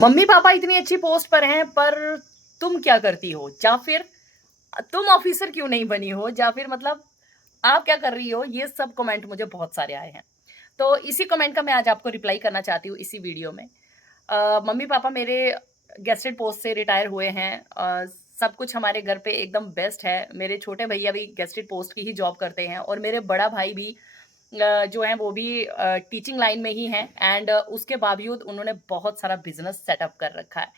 Mummy papa इतनी अच्छी post पर हैं, पर तुम क्या करती हो? या फिर तुम ऑफिसर क्यों नहीं बनी हो? या फिर मतलब आप क्या कर रही हो? ये सब कमेंट मुझे बहुत सारे आए हैं। तो इसी कमेंट का मैं आज आपको रिप्लाई करना चाहती हूँ इसी वीडियो में। मम्मी पापा मेरे गेस्टेड पोस्ट से रिटायर हुए हैं। सब कुछ हमारे घर पे एकदम बेस्ट है। मेरे छोटे भैया भी गेस्टेड पोस्ट की ही जॉब करते हैं और मेरे बड़ा भाई भी जो हैं वो भी टीचिंग लाइन में ही हैं एंड उसके बावजूद उन्होंने बहुत सारा बिजनेस सेटअप कर रखा है।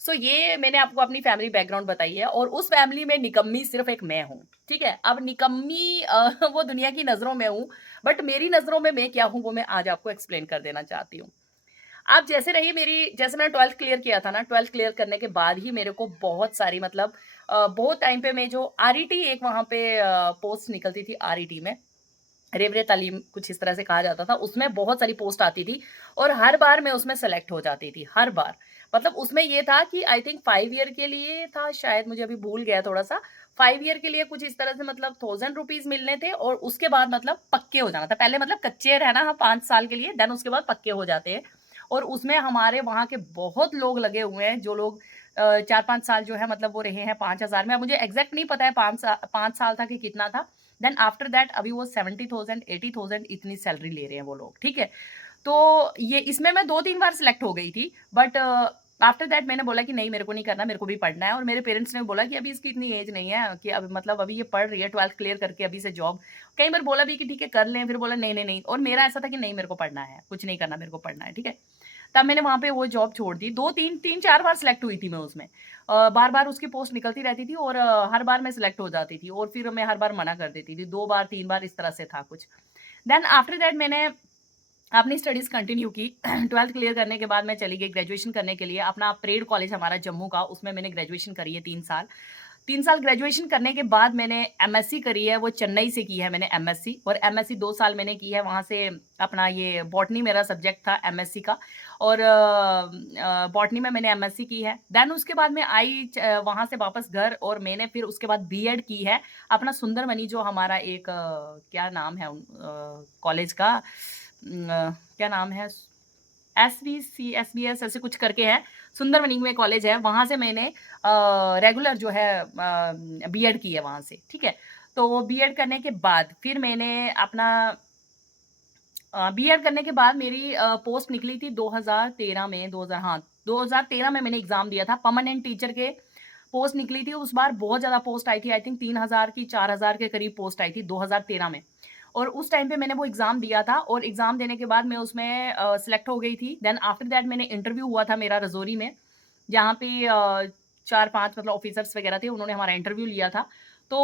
सो ये मैंने आपको अपनी फैमिली बैकग्राउंड बताई है और उस फैमिली में निकम्मी सिर्फ एक मैं हूँ। ठीक है, अब निकम्मी वो दुनिया की नजरों में हूँ, बट मेरी नजरों में मैं क्या हूँ वो मैं आज आपको एक्सप्लेन कर देना चाहती हूँ। आप जैसे रहिए, मेरी जैसे मैंने 12th क्लियर किया था ना, 12th क्लियर करने के बाद ही मेरे को बहुत सारी मतलब बहुत टाइम पे मैं जो आरईटी एक वहाँ पे पोस्ट निकलती थी आरईटी में, रेवरे तालीम कुछ इस तरह से कहा जाता था, उसमें बहुत सारी पोस्ट आती थी और हर बार मैं उसमें सेलेक्ट हो जाती थी, हर बार। मतलब उसमें ये था कि आई थिंक 5 ईयर के लिए था शायद, मुझे अभी भूल गया थोड़ा-सा। 5 ईयर के लिए कुछ इस तरह से मतलब ₹1000 मिलने थे और उसके बाद मतलब पक्के हो जाना था। पहले मतलब कच्चे रहना हाँ 5 साल के लिए, देन उसके बाद पक्के हो जाते हैं। और उसमें हमारे वहाँ के बहुत लोग लगे हुए हैं, जो लोग 4-5 साल जो है मतलब वो रहे हैं 5,000 में। अब मुझे एग्ज़ैक्ट नहीं पता है 5 साल था कि कितना था। देन आफ्टर दैट अभी वो 70,000 80,000 इतनी सैलरी ले रहे हैं वो लोग, ठीक है। तो ये इसमें मैं 2-3 बार सिलेक्ट हो गई थी, बट आफ्टर दैट मैंने बोला कि नहीं, मेरे को नहीं करना, मेरे को भी पढ़ना है। और मेरे पेरेंट्स ने बोला कि अभी इसकी इतनी एज नहीं है कि अब मतलब अभी ये पढ़ रही है, 12th क्लियर करके अभी से जॉब। कई बार बोला भी कि ठीक है कर लें, फिर बोला नहीं नहीं नहीं। और मेरा ऐसा था कि नहीं, मेरे को पढ़ना है, कुछ नहीं करना, मेरे को पढ़ना है, ठीक है। तब मैंने वहाँ पे वो जॉब छोड़ दी। 2-3 3-4 बार सिलेक्ट हुई थी मैं उसमें। बार-बार उसकी पोस्ट निकलती रहती थी और हर बार मैं सिलेक्ट हो जाती थी और फिर मैं हर बार मना कर देती थी। 2 बार 3 बार इस तरह से था कुछ। देन आफ्टर दैट मैंने अपनी स्टडीज़ कंटिन्यू की। 12th क्लियर करने के बाद मैं चली गई ग्रेजुएशन करने के लिए। अपना परेड कॉलेज हमारा जम्मू का, उसमें मैंने ग्रेजुएशन करी है 3 साल। 3 साल ग्रेजुएशन करने के बाद मैंने एमएससी करी है, वो चेन्नई से की है मैंने एमएससी। और एमएससी 2 साल मैंने की है वहाँ से। अपना ये बॉटनी मेरा सब्जेक्ट था एमएससी का। और बॉटनी में मैंने एमएससी की है। देन उसके बाद मैं आई वहाँ से वापस घर और मैंने फिर उसके बाद बीएड की है। अपना सुंदरमणि जो हमारा एक क्या नाम है कॉलेज का, क्या नाम है? एसवीसी एसबीएस ऐसे कुछ करके है, सुंदरबनी में कॉलेज है, वहाँ से मैंने रेगुलर जो है बीएड की है वहाँ से, ठीक है। तो वो बीएड करने के बाद फिर मैंने अपना बीएड करने के बाद मेरी पोस्ट निकली थी 2013 में, 2000 हाँ, 2013 में मैंने एग्ज़ाम दिया था, परमानेंट टीचर के पोस्ट निकली थी। उस बार बहुत ज़्यादा पोस्ट आई थी, आई थिंक 3000 की 4000 के करीब पोस्ट आई थी 2013 में। और उस टाइम पे मैंने वो एग्ज़ाम दिया था और एग्ज़ाम देने के बाद मैं उसमें सेलेक्ट हो गई थी। देन आफ्टर दैट मैंने इंटरव्यू हुआ था मेरा रजौरी में, जहाँ पे 4-5 मतलब ऑफिसर्स वगैरह थे, उन्होंने हमारा इंटरव्यू लिया था। तो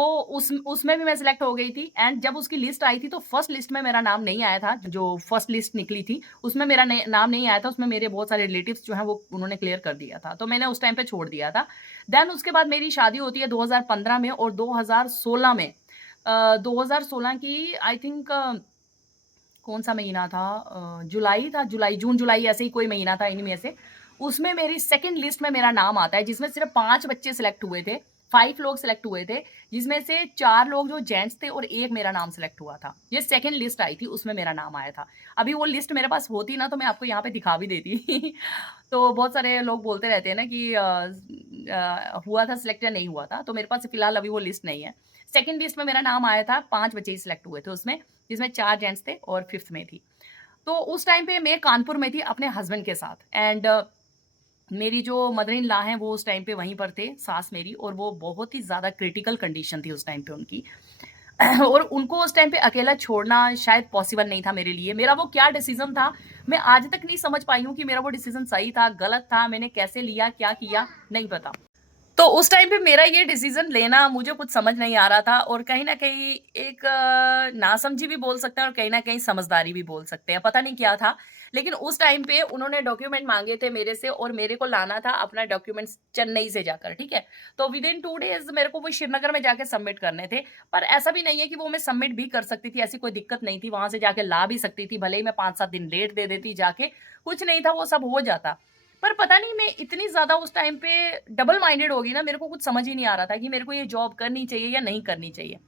उसमें भी मैं सिलेक्ट हो गई थी एंड जब उसकी लिस्ट आई थी तो फर्स्ट लिस्ट में मेरा नाम नहीं आया था, जो फर्स्ट लिस्ट निकली थी, उसमें मेरा नाम नहीं आया था। उसमें मेरे बहुत सारे रिलेटिव्स जो हैं वो उन्होंने क्लियर कर दिया था, तो मैंने उस टाइम पे छोड़ दिया था। देन उसके बाद मेरी शादी होती है 2015 में और 2016 में 2016 की आई थिंक कौन-सा महीना था, जुलाई था, जुलाई जून-जुलाई ऐसे ही कोई महीना था इन्हीं में से। उसमें मेरी सेकंड लिस्ट में मेरा नाम आता है, जिसमें सिर्फ़ 5 बच्चे सिलेक्ट हुए थे, 5 लोग सिलेक्ट हुए थे, जिसमें से 4 लोग जो जेंट्स थे और 1 मेरा नाम सिलेक्ट हुआ था। ये सेकंड लिस्ट आई थी, उसमें मेरा नाम आया था। अभी वो लिस्ट मेरे पास होती ना तो मैं आपको यहाँ पे दिखा भी देती। तो बहुत सारे लोग बोलते रहते हैं ना कि हुआ था सिलेक्ट या नहीं हुआ था, तो मेरे पास फिलहाल अभी वो लिस्ट नहीं है। सेकंड लिस्ट में मेरा नाम आया था, 5 बच्चे ही सिलेक्ट हुए थे उसमें, जिसमें 4 जेंट्स थे और 5th में थी। तो उस टाइम पे मैं कानपुर में थी अपने हस्बैंड के साथ एंड मेरी जो मदर इन लॉ हैं वो उस टाइम पे वहीं पर थे, सास मेरी, और वो बहुत ही ज़्यादा क्रिटिकल कंडीशन थी उस टाइम पे उनकी। और उनको उस टाइम पे अकेला छोड़ना शायद पॉसिबल नहीं था मेरे लिए। मेरा वो क्या डिसीज़न था, मैं आज तक नहीं समझ पाई हूँ कि मेरा वो डिसीज़न सही था, गलत था, मैंने कैसे लिया, क्या किया, नहीं पता। तो उस टाइम पे मेरा ये डिसीज़न लेना मुझे कुछ समझ नहीं आ रहा था और कहीं न कहीं एक नासमझी भी बोल सकते हैं और कहीं न कहीं समझदारी भी बोल सकते हैं, पता नहीं क्या था। लेकिन उस टाइम पे उन्होंने डॉक्यूमेंट माँगे थे मेरे से और मेरे को लाना था अपना डॉक्यूमेंट्स चेन्नई से जाकर, ठीक है? तो विदिन 2 डेज़ मेरे को वो श्रीनगर में जाके सबमिट करने थे, पर ऐसा भी नहीं है कि वो मैं सबमिट भी कर सकती थी, ऐसी कोई दिक्कत नहीं थी, वहाँ से जाके ला भी सकती थी, भले ही मैं 5-7 दिन लेट दे देती जाके, कुछ नहीं था, वो सब हो जाता। पर पता नहीं मैं इतनी ज़्यादा उस टाइम पे डबल माइंडेड हो गई ना, मेरे को कुछ समझ ही नहीं आ रहा था कि मेरे को ये जॉब करनी चाहिए या नहीं करनी चाहिए।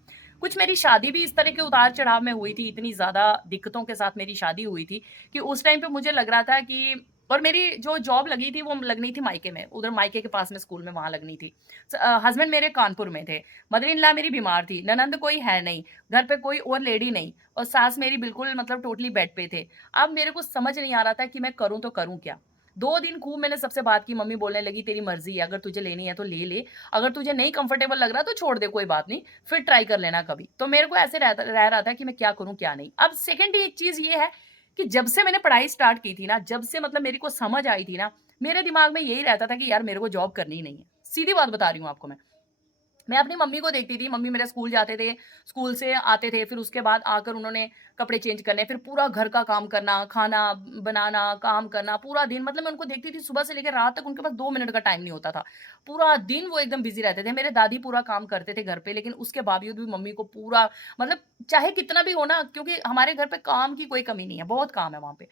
कुछ मेरी शादी भी इस तरह के उतार-चढ़ाव में हुई थी, इतनी ज़्यादा दिक्कतों के साथ मेरी शादी हुई थी कि उस टाइम पे मुझे लग रहा था कि और मेरी जो जॉब लगी थी वो लगनी थी मायके में, उधर मायके के पास में स्कूल में वहाँ लगनी थी। हस्बैंड मेरे कानपुर में थे, मदर इन लॉ मेरी बीमार थी, ननंद कोई है नहीं, घर पे कोई और लेडी नहीं और सास मेरी बिल्कुल मतलब टोटली बेड पे थे। अब मेरे को समझ नहीं आ रहा था कि मैं करूँ तो करूँ क्या? 2 दिन खूब मैंने सबसे बात की, मम्मी बोलने लगी तेरी मर्ज़ी है, अगर तुझे लेनी है तो ले ले, अगर तुझे नहीं कंफर्टेबल लग रहा तो छोड़ दे कोई बात नहीं, फिर ट्राई कर लेना कभी। तो मेरे को ऐसे रह रहा था कि मैं क्या करूँ क्या नहीं। अब सेकंड एक चीज़ ये है कि जब से मैंने पढ़ाई स्टार्ट की थी ना, जब से मतलब मेरे को समझ आई थी ना, मेरे दिमाग में यही रहता था कि यार मेरे को जॉब करनी ही नहीं है। सीधी बात बता रही हूँ आपको मैं। मैं अपनी मम्मी को देखती थी, मम्मी मेरे स्कूल जाते थे, स्कूल से आते थे, फिर उसके बाद आकर उन्होंने कपड़े चेंज करने, फिर पूरा घर का काम करना, खाना बनाना, काम करना, पूरा दिन मतलब मैं उनको देखती थी सुबह से लेकर रात तक उनके पास 2 मिनट का टाइम नहीं होता था। पूरा दिन वो एकदम बिज़ी रहते थे। मेरे दादी पूरा काम करते थे घर पे, लेकिन उसके बावजूद भी मम्मी को पूरा मतलब चाहे कितना भी हो ना क्योंकि हमारे घर पे काम की कोई कमी नहीं है, बहुत काम है वहाँ पे।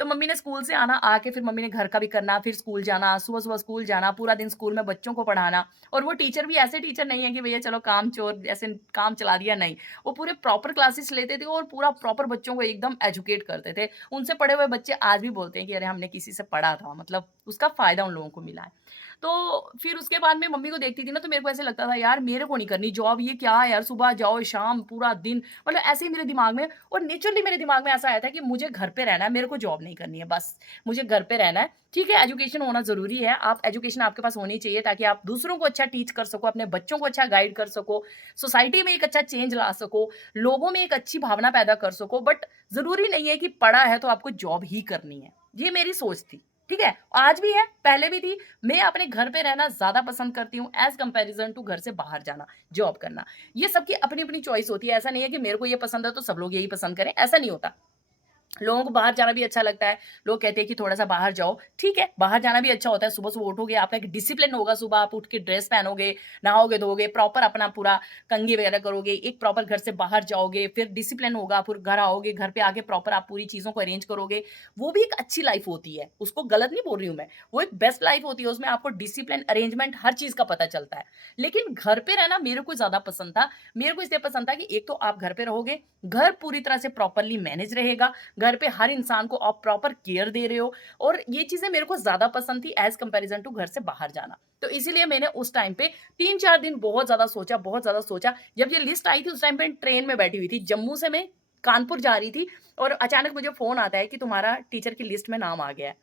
तो मम्मी ने स्कूल से आना, आके फिर मम्मी ने घर का भी करना, फिर स्कूल जाना, सुबह-सुबह स्कूल जाना, पूरा दिन स्कूल में बच्चों को पढ़ाना। और वो टीचर भी ऐसे टीचर नहीं है कि भैया चलो काम चोर ऐसे काम चला दिया, नहीं। वो पूरे प्रॉपर क्लासेस लेते थे और पूरा प्रॉपर बच्चों को एकदम एजुकेट करते थे। उनसे पढ़े हुए बच्चे आज भी बोलते हैं कि अरे हमने किसी से पढ़ा था, मतलब उसका फ़ायदा उन लोगों को मिला है। तो फिर उसके बाद मैं मम्मी को देखती थी ना तो मेरे को ऐसे लगता था यार मेरे को नहीं करनी जॉब, ये क्या है यार सुबह जाओ शाम पूरा दिन, मतलब ऐसे ही मेरे दिमाग में। और नेचुरली मेरे दिमाग में ऐसा आया था कि मुझे घर पे रहना है, मेरे को जॉब नहीं करनी है बस। मुझे घर पे रहना है। ठीक है, एजुकेशन होना ज़रूरी है, आप एजुकेशन आपके पास होनी चाहिए ताकि आप दूसरों को अच्छा टीच कर सको, अपने बच्चों को अच्छा गाइड कर सको, सोसाइटी में एक अच्छा चेंज ला सको, लोगों में एक अच्छी भावना पैदा कर सको। बट ज़रूरी नहीं है कि पढ़ा है तो आपको जॉब ही करनी है। ये मेरी सोच थी, ठीक है? आज भी है, पहले भी थी। मैं अपने घर पे रहना ज़्यादा पसंद करती हूँ एज़ कंपैरिज़न टू घर से बाहर जाना, जॉब करना। ये सबकी अपनी-अपनी चॉइस होती है, ऐसा नहीं है कि मेरे को ये पसंद है तो सब लोग यही पसंद करें, ऐसा नहीं होता। लोगों को बाहर जाना भी अच्छा लगता है। लोग कहते हैं कि थोड़ा-सा बाहर जाओ, ठीक है, बाहर जाना भी अच्छा होता है। सुबह-सुबह उठोगे, आपका एक डिसिप्लिन होगा, सुबह आप उठ के ड्रेस पहनोगे, नहाओगे-धोओगे, प्रॉपर अपना पूरा कंघी वगैरह करोगे, एक प्रॉपर घर से बाहर जाओगे, फिर डिसिप्लिन होगा, फिर घर आओगे, घर पे आके प्रॉपर आप पूरी चीज़ों को अरेंज करोगे। वो भी एक अच्छी लाइफ़ होती है, उसको गलत नहीं बोल रही हूँ मैं। वो एक बेस्ट लाइफ़ होती है, उसमें आपको डिसिप्लिन, अरेंजमेंट हर चीज़ का पता चलता है। लेकिन घर पे रहना मेरे को ज़्यादा पसंद था। मेरे को इसलिए पसंद था कि एक तो आप घर पे रहोगे, घर पूरी तरह से प्रॉपरली मैनेज रहेगा, घर पे हर इंसान को आप प्रॉपर केयर दे रहे हो और ये चीज़ें मेरे को ज़्यादा पसंद थी एज़ कंपैरिज़न टू घर से बाहर जाना। तो इसीलिए मैंने उस टाइम पे 3-4 दिन बहुत ज़्यादा सोचा, बहुत ज़्यादा सोचा। जब ये लिस्ट आई थी उस टाइम पे ट्रेन में बैठी हुई थी, जम्मू से मैं कानपुर जा रही थी और अचानक मुझे फ़ोन आता है कि तुम्हारा टीचर की लिस्ट में नाम आ गया है।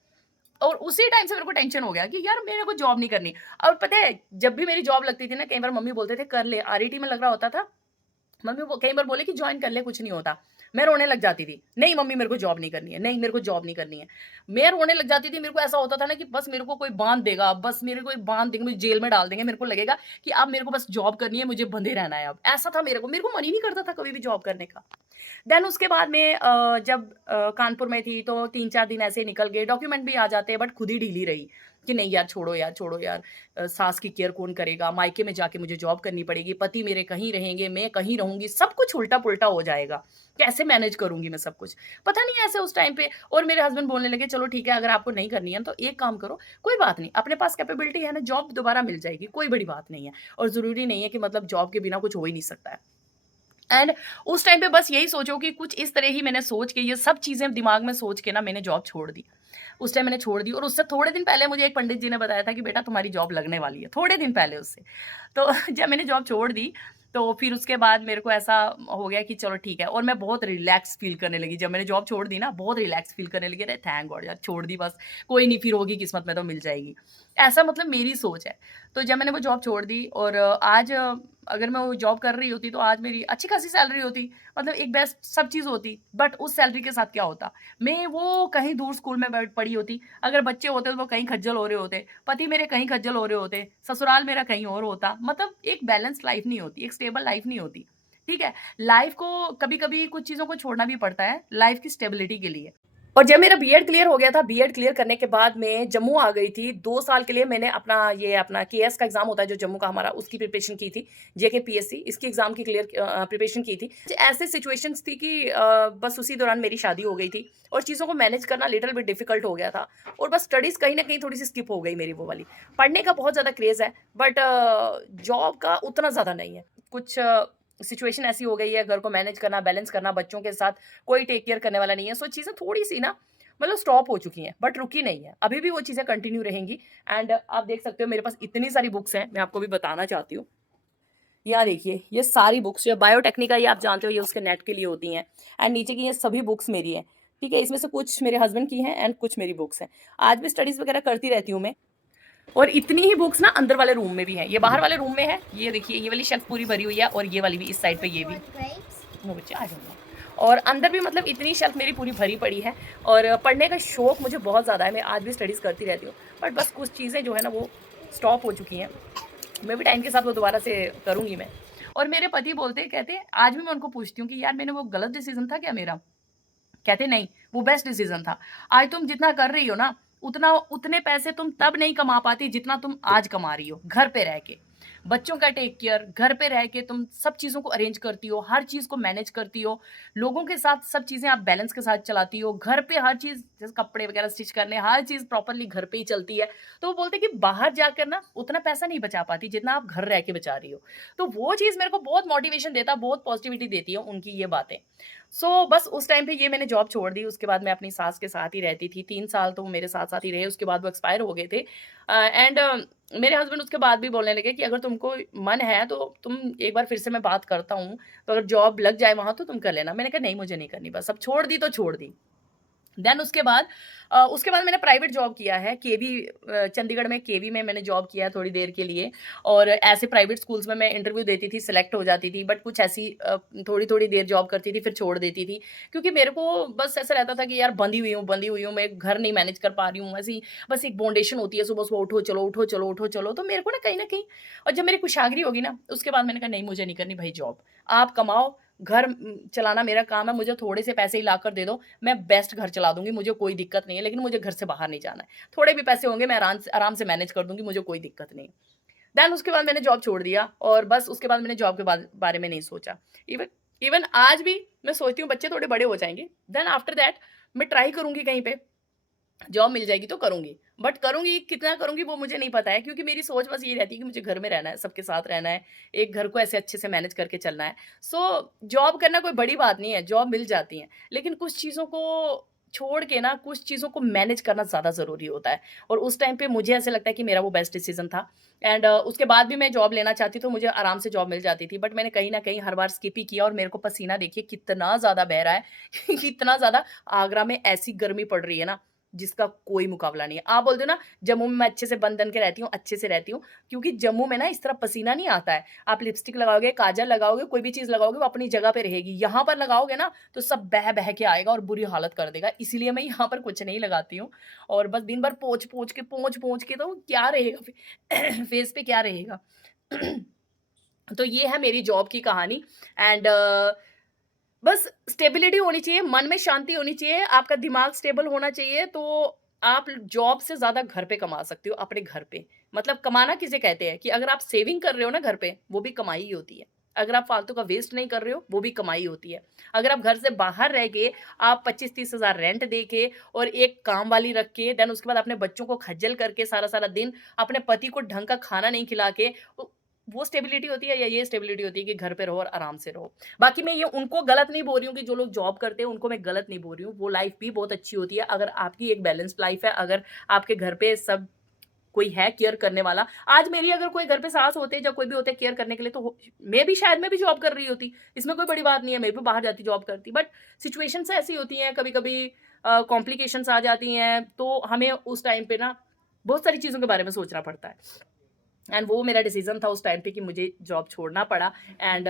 और उसी टाइम से मेरे को टेंशन हो गया कि यार मेरे को जॉब नहीं करनी। और पता है जब भी मेरी जॉब लगती थी ना कई बार मम्मी बोलते थे कर ले, आरईटी में लग रहा होता था, मम्मी वो कई बार बोले कि जॉइन कर ले कुछ नहीं होता। मैं रोने लग जाती थी, नहीं मम्मी मेरे को जॉब नहीं करनी है, नहीं मेरे को जॉब नहीं करनी है। मैं रोने लग जाती थी, मेरे को ऐसा होता था ना कि बस मेरे को कोई बाँध देगा, बस मेरे को एक बाँध देंगे, मुझे जेल में डाल देंगे, मेरे को लगेगा कि अब मेरे को बस जॉब करनी है, मुझे बंधे रहना है अब। ऐसा था मेरे को मन ही नहीं करता था कभी भी जॉब करने का। देन उसके बाद में जब कानपुर में थी तो 3-4 दिन ऐसे ही निकल गए, डॉक्यूमेंट भी आ जाते हैं बट खुद ही ढीली रही कि नहीं यार छोड़ो यार, छोड़ो यार। सास की केयर कौन करेगा? मायके में जाके मुझे जॉब करनी पड़ेगी, पति मेरे कहीं रहेंगे, मैं कहीं रहूँगी, सब कुछ उल्टा-पुल्टा हो जाएगा। कैसे मैनेज करूँगी मैं सब कुछ? पता नहीं ऐसे उस टाइम पे और मेरे हस्बैंड बोलने लगे चलो ठीक है अगर आपको नहीं करनी है तो एक काम करो, कोई बात नहीं, अपने पास कैपेबिलिटी है ना, जॉब दोबारा मिल जाएगी, कोई बड़ी बात नहीं है और ज़रूरी नहीं है कि मतलब जॉब के बिना कुछ हो ही नहीं सकता है। एंड उस टाइम पे बस यही सोचो कि कुछ इस तरह ही मैंने सोच के ये सब चीज़ें दिमाग में सोच के ना मैंने जॉब छोड़ दी। उस टाइम मैंने छोड़ दी और उससे थोड़े दिन पहले मुझे एक पंडित जी ने बताया था कि बेटा तुम्हारी जॉब लगने वाली है, थोड़े दिन पहले उससे। तो जब मैंने जॉब छोड़ दी, तो फिर उसके बाद मेरे को ऐसा हो गया कि चलो ठीक है और मैं बहुत रिलैक्स फ़ील करने लगी। जब मैंने जॉब छोड़ दी ना, बहुत रिलैक्स फ़ील करने लगी, अरे थैंक गॉड यार छोड़ दी बस, कोई नहीं फिर होगी किस्मत में तो मिल जाएगी। ऐसा मतलब मेरी सोच है। तो जब मैंने वो जॉब छोड़ दी और आज अगर मैं वो जॉब कर रही होती तो आज मेरी अच्छी खासी सैलरी होती, मतलब एक बेस्ट सब चीज़ होती। बट उस सैलरी के साथ क्या होता? मैं वो कहीं दूर स्कूल में बैठ पढ़ी होती, अगर बच्चे होते तो वो कहीं खज्जल हो रहे होते, पति मेरे कहीं खज्जल हो रहे होते, ससुराल मेरा कहीं और होता। मतलब एक बैलेंस लाइफ़ नहीं होती, एक स्टेबल लाइफ़ नहीं होती। ठीक है? लाइफ़ को कभी-कभी कुछ चीज़ों को छोड़ना भी पड़ता है, लाइफ़ की स्टेबिलिटी के लिए। और जब मेरा बीएड क्लियर हो गया था, बीएड क्लियर करने के बाद मैं जम्मू आ गई थी। 2 साल के लिए मैंने अपना केएस का एग्ज़ाम होता है जो जम्मू का हमारा, उसकी प्रिपरेशन की थी। जेके पीएससी इसकी एग्ज़ाम की प्रिपरेशन की थी। ऐसे सिचुएशंस थी कि बस उसी दौरान मेरी शादी हो गई थी और चीज़ों को मैनेज करना लिटिल बिट डिफ़िकल्ट हो गया था और बस स्टडीज़ कहीं न कहीं थोड़ी-सी स्किप हो गई मेरी वो वाली। पढ़ने का बहुत ज़्यादा क्रेज़ है बट जॉब का उतना ज़्यादा नहीं है। कुछ सिचुएशन ऐसी हो गई है, घर को मैनेज करना, बैलेंस करना, बच्चों के साथ कोई टेक केयर करने वाला नहीं है। सो चीज़ें थोड़ी-सी ना मतलब स्टॉप हो चुकी हैं, बट रुकी नहीं है, अभी भी वो चीज़ें कंटिन्यू रहेंगी। एंड आप देख सकते हो मेरे पास इतनी सारी बुक्स हैं, मैं आपको भी बताना चाहती हूँ। यहाँ देखिए ये सारी बुक्स जो बायोटेक्निका, ये आप जानते हो ये उसके नेट के लिए होती हैं। एंड नीचे की ये सभी बुक्स मेरी हैं, ठीक है। इसमें से कुछ मेरे हस्बैंड की हैं एंड कुछ मेरी बुक्स हैं। आज भी स्टडीज़ वगैरह करती रहती हूँ मैं। और इतनी ही बुक्स ना अंदर वाले रूम में भी हैं, ये बाहर वाले रूम में है, ये देखिए ये वाली शेल्फ पूरी भरी हुई है, और ये वाली भी इस साइड पे, ये भी। नो बच्चे आ जाऊंगा। और अंदर भी मतलब इतनी शेल्फ मेरी पूरी भरी पड़ी है। और पढ़ने का शौक मुझे बहुत ज़्यादा है, मैं आज भी स्टडीज़ करती रहती हूँ, बट बस कुछ चीज़ें जो है ना वो स्टॉप हो चुकी हैं। मैं भी टाइम के साथ वो दोबारा से करूँगी मैं। और मेरे पति बोलते हैं, कहते हैं, आज भी मैं उनको पूछती हूँ कि यार मैंने वो गलत डिसीजन था क्या मेरा? कहते नहीं, वो बेस्ट डिसीजन था। आज तुम जितना कर रही हो ना, उतने पैसे तुम तब नहीं कमा पाती जितना तुम आज कमा रही हो, घर पे रह के। बच्चों का टेक केयर, घर पे रह के तुम सब चीज़ों को अरेंज करती हो, हर चीज़ को मैनेज करती हो, लोगों के साथ सब चीज़ें आप बैलेंस के साथ चलाती हो, घर पे हर चीज़ जैसे कपड़े वगैरह स्टिच करने, हर चीज़ प्रॉपर्ली घर पे ही चलती है। तो वो बोलते हैं कि बाहर जाकर ना उतना पैसा नहीं बचा पाती जितना आप घर रह के बचा रही हो। तो वो चीज़ मेरे को बहुत मोटिवेशन देता, बहुत पॉजिटिविटी देती है उनकी ये बातें। बस उस टाइम पे ये मैंने जॉब छोड़ दी, उसके बाद मैं अपनी सास के साथ ही रहती थी, 3 साल तो वो मेरे साथ-साथ ही रहे, उसके बाद वो एक्सपायर हो गए थे। एंड मेरे हस्बैंड उसके बाद भी बोलने लगे कि अगर तुमको मन है तो तुम एक बार फिर से मैं बात करता हूँ, तो अगर जॉब लग जाए वहाँ तो तुम कर लेना। मैंने कहा नहीं मुझे नहीं करनी, बस अब छोड़ दी तो छोड़ दी। देन उसके बाद मैंने प्राइवेट जॉब किया है, चंडीगढ़ में केवी में मैंने जॉब किया है थोड़ी देर के लिए। और ऐसे प्राइवेट स्कूल्स में मैं इंटरव्यू देती थी, सिलेक्ट हो जाती थी, बट कुछ ऐसी थोड़ी-थोड़ी देर जॉब करती थी, फिर छोड़ देती थी। क्योंकि मेरे को बस ऐसा रहता था कि यार बंधी हुई हूँ, मैं घर नहीं मैनेज कर पा रही हूँ, ऐसी बस एक बाउंडेशन होती है, सुबह-सुबह उठो, चलो, उठो, चलो, उठो, चलो, तो मेरे को ना कहीं न कहीं। और जब मेरी कुशाग्री होगी ना, उसके बाद मैंने कहा नहीं मुझे नहीं करनी भाई जॉब। आप कमाओ, घर चलाना मेरा काम है, मुझे थोड़े से पैसे ही लाकर दे दो, मैं बेस्ट घर चला दूँगी, मुझे कोई दिक्कत नहीं है, लेकिन मुझे घर से बाहर नहीं जाना है। थोड़े भी पैसे होंगे मैं आराम से मैनेज कर दूँगी, मुझे कोई दिक्कत नहीं। देन उसके बाद मैंने जॉब छोड़ दिया, और बस उसके बाद मैंने जॉब के बारे में नहीं सोचा। इवन इवन आज भी मैं सोचती हूँ बच्चे थोड़े बड़े हो जाएँगे, देन आफ्टर दैट मैं ट्राई करूँगी कहीं पे, जॉब मिल जाएगी तो करूँगी। बट करूँगी, कितना करूँगी वो मुझे नहीं पता है, क्योंकि मेरी सोच बस ये रहती है कि मुझे घर में रहना है, सबके साथ रहना है, एक घर को ऐसे अच्छे से मैनेज करके चलना है। जॉब करना कोई बड़ी बात नहीं है, जॉब मिल जाती है। लेकिन कुछ चीज़ों को छोड़ के ना, कुछ चीज़ों को मैनेज करना ज़्यादा ज़रूरी होता है। और उस टाइम पे मुझे ऐसा लगता है कि मेरा वो बेस्ट डिसीज़न था। एंड उसके बाद भी मैं जॉब लेना चाहती तो मुझे आराम से जॉब मिल जाती थी। बट मैंने कहीं न कहीं हर बार स्किप ही किया, और मेरे को पसीना देखिए कितना ज़्यादा बह रहा है, कितना ज़्यादा। आगरा में ऐसी गर्मी पड़ रही है ना, जिसका कोई मुकाबला नहीं है। आप बोलते हो ना जम्मू में मैं अच्छे से बन-ठन के रहती हूँ, अच्छे से रहती हूँ, क्योंकि जम्मू में ना इस तरह पसीना नहीं आता है। आप लिपस्टिक लगाओगे, काजल लगाओगे, कोई भी चीज़ लगाओगे वो अपनी जगह पे रहेगी। यहाँ पर लगाओगे ना तो सब बह-बह के आएगा और बुरी हालत कर देगा। इसीलिए मैं यहाँ पर कुछ नहीं लगाती हूँ, और बस दिन भर पोंछ-पोंछ के तो क्या रहेगा फेस पे क्या रहेगा। तो ये है मेरी जॉब की कहानी। एंड बस स्टेबिलिटी होनी चाहिए, मन में शांति होनी चाहिए, आपका दिमाग स्टेबल होना चाहिए, तो आप जॉब से ज़्यादा घर पे कमा सकते हो, अपने घर पे। मतलब कमाना किसे कहते हैं कि अगर आप सेविंग कर रहे हो ना घर पे, वो भी कमाई ही होती है। अगर आप फालतू का वेस्ट नहीं कर रहे हो, वो भी कमाई होती है। अगर आप घर से बाहर रह के, आप 25-30 हज़ार रेंट दे के और एक काम वाली रख के, देन उसके बाद अपने बच्चों को खज्जल करके सारा-सारा दिन, अपने पति को ढंग का खाना नहीं खिला के, वो स्टेबिलिटी होती है, या ये स्टेबिलिटी होती है कि घर पे रहो और आराम से रहो। बाकी मैं ये उनको गलत नहीं बोल रही हूँ कि जो लोग जॉब करते हैं उनको मैं गलत नहीं बोल रही हूँ, वो लाइफ भी बहुत अच्छी होती है अगर आपकी एक बैलेंस्ड लाइफ है, अगर आपके घर पे सब कोई है केयर करने वाला। आज मेरी अगर कोई घर पे सास होते या कोई भी होते केयर करने के लिए, तो मैं भी जॉब कर रही होती, इसमें कोई बड़ी बात नहीं है, मैं भी बाहर जाती जॉब करती। बट सिचुएशंस ऐसी होती हैं, कभी-कभी कॉम्प्लिकेशंस आ जाती हैं, तो हमें उस टाइम पे ना बहुत सारी चीज़ों के बारे में सोचना पड़ता है। एंड वो मेरा डिसीजन था उस टाइम पे कि मुझे जॉब छोड़ना पड़ा। एंड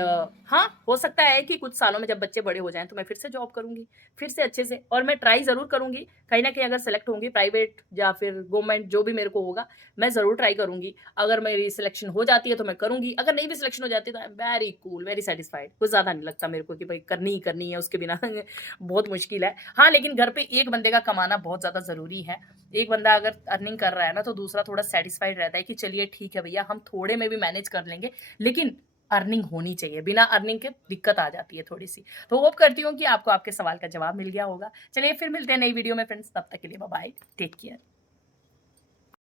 हाँ, हो सकता है कि कुछ सालों में जब बच्चे बड़े हो जाएँ तो मैं फिर से जॉब करूँगी, फिर से अच्छे से, और मैं ट्राई ज़रूर करूँगी। कहीं न कहीं अगर सेलेक्ट होंगी प्राइवेट या फिर गवर्नमेंट, जो भी मेरे को होगा, मैं ज़रूर ट्राई करूँगी। अगर मेरी सिलेक्शन हो जाती है तो मैं करूँगी, अगर नहीं भी सिलेक्शन हो जाती है तो I am very cool, very satisfied. कुछ ज़्यादा नहीं लगता मेरे को कि भाई करनी ही करनी है उसके बिना बहुत मुश्किल है। हाँ, लेकिन घर पे एक बंदे का कमाना बहुत ज़्यादा ज़रूरी है। एक बंदा अगर अर्निंग कर रहा है ना, तो दूसरा थोड़ा सैटिस्फाइड रहता है कि चलिए ठीक है भैया, हम थोड़े में भी मैनेज कर लेंगे, लेकिन अर्निंग होनी चाहिए। बिना अर्निंग के दिक्कत आ जाती है थोड़ी-सी। तो होप करती हूँ कि आपको आपके सवाल का जवाब मिल गया होगा। चलिए फिर मिलते हैं नई वीडियो में फ्रेंड्स, तब तक के लिए बाय बाय, टेक केयर।